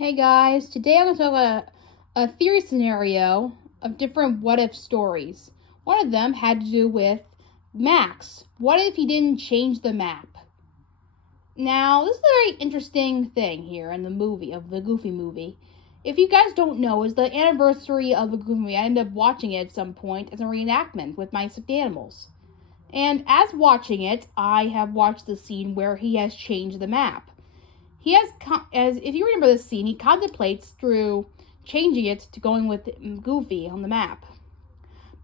Hey guys, today I'm going to talk about a theory scenario of different what if stories. One of them had to do with Max. What if he didn't change the map? Now, this is a very interesting thing here in the movie, of the Goofy movie. If you guys don't know, it's the anniversary of the Goofy movie. I ended up watching it at some point as a reenactment with my stuffed animals. And as watching it, I have watched the scene where he has changed the map. He has, as if you remember this scene, he contemplates through changing it to going with Goofy on the map.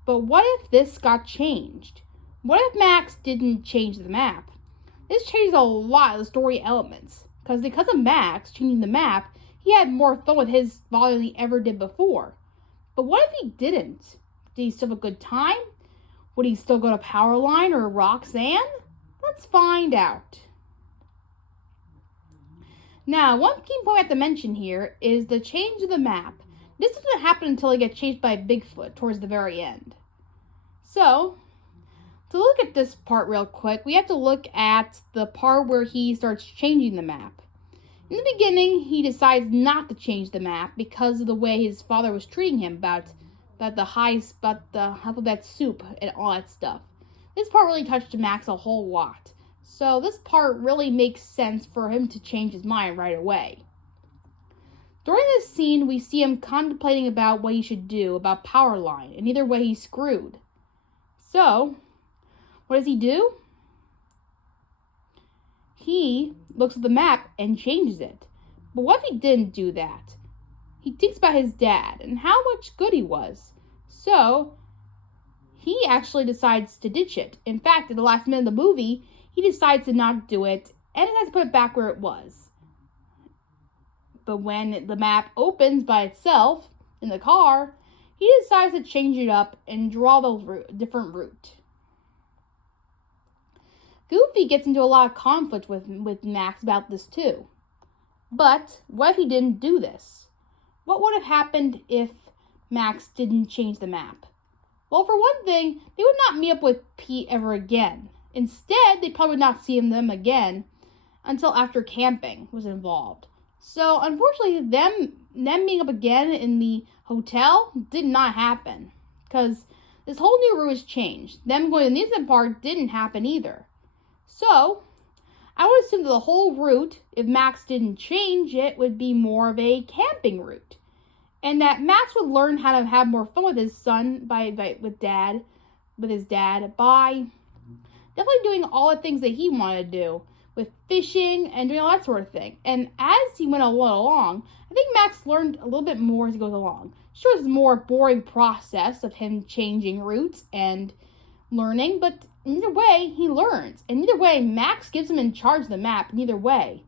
But what if this got changed? What if Max didn't change the map? This changes a lot of the story elements. Because of Max changing the map, he had more fun with his father than he ever did before. But what if he didn't? Did he still have a good time? Would he still go to Powerline or Roxanne? Let's find out. Now, one key point I have to mention here is the change of the map. This doesn't happen until he gets chased by Bigfoot towards the very end. So, to look at this part real quick, we have to look at the part where he starts changing the map. In the beginning, he decides not to change the map because of the way his father was treating him about the alphabet soup and all that stuff. This part really touched Max a whole lot. So this part really makes sense for him to change his mind right away. During this scene, we see him contemplating about what he should do about Powerline, and either way he's screwed. So, what does he do? He looks at the map and changes it. But what if he didn't do that? He thinks about his dad and how much good he was. So, he actually decides to ditch it. In fact, at the last minute of the movie, he decides to not do it and has to put it back where it was. But when the map opens by itself in the car, he decides to change it up and draw the different route. Goofy gets into a lot of conflict with Max about this too. But what if he didn't do this? What would have happened if Max didn't change the map? Well, for one thing, they would not meet up with Pete ever again. Instead, they probably would not see them again until after camping was involved. So, unfortunately, them meeting up again in the hotel did not happen. Because this whole new route has changed. Them going to the amusement park didn't happen either. So, I would assume that the whole route, if Max didn't change it, would be more of a camping route. And that Max would learn how to have more fun with his son, with his dad, by definitely doing all the things that he wanted to do, with fishing and doing all that sort of thing. And as he went along, I think Max learned a little bit more as he goes along. Sure, it's a more boring process of him changing routes and learning, but either way, he learns. And either way, Max gives him in charge of the map, in either way.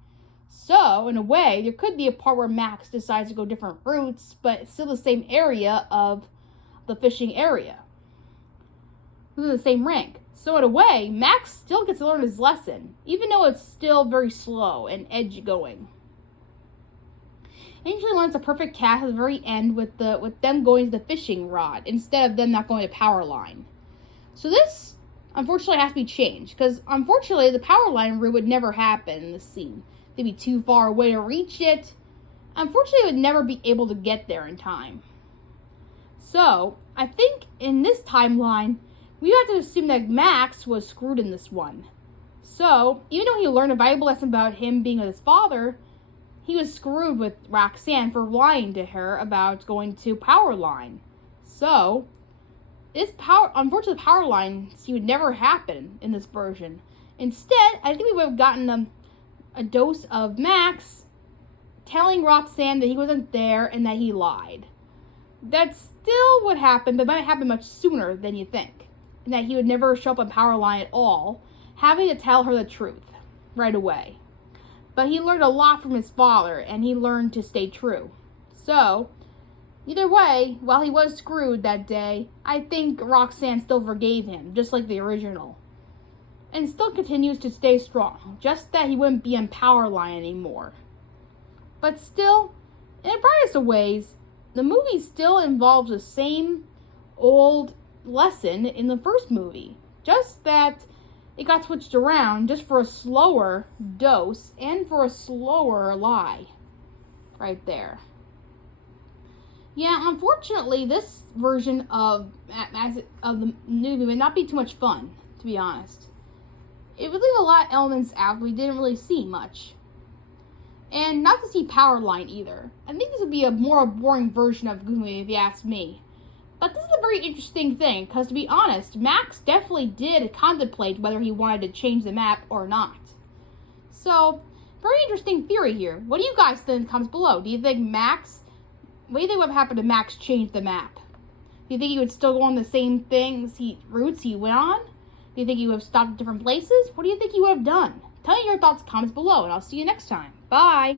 So, in a way, there could be a part where Max decides to go different routes, but it's still the same area of the fishing area. Within the same rank. So in a way, Max still gets to learn his lesson, even though it's still very slow and edgy going. Angel learns a perfect cast at the very end with them going to the fishing rod instead of them not going to Powerline. So this, unfortunately, has to be changed, because unfortunately the Powerline route would never happen in this scene. They'd be too far away to reach it. Unfortunately, they would never be able to get there in time. So, I think in this timeline, we have to assume that Max was screwed in this one. So, even though he learned a valuable lesson about him being with his father, he was screwed with Roxanne for lying to her about going to Powerline. So, unfortunately, Powerline would never happen in this version. Instead, I think we would have gotten a dose of Max telling Roxanne that he wasn't there and that he lied. That still would happen, but it might happen much sooner than you think. And that he would never show up on Powerline at all, having to tell her the truth right away. But he learned a lot from his father, and he learned to stay true. So, either way, while he was screwed that day, I think Roxanne still forgave him, just like the original. And still continues to stay strong, just that he wouldn't be on Powerline anymore. But still, in the brightest of ways, the movie still involves the same old lesson in the first movie. Just that it got switched around just for a slower dose and for a slower lie. right there. Yeah, unfortunately, this version of the movie would not be too much fun, to be honest. It would leave a lot of elements out we didn't really see much. And not to see Powerline either. I think this would be a more boring version of Goofy if you ask me. But this is a very interesting thing, because to be honest, Max definitely did contemplate whether he wanted to change the map or not. So, very interesting theory here. What do you guys think in the comments below? Do you think what do you think would happen if Max changed the map? Do you think he would still go on the same routes he went on? Do you think he would have stopped at different places? What do you think he would have done? Tell me your thoughts in the comments below, and I'll see you next time. Bye!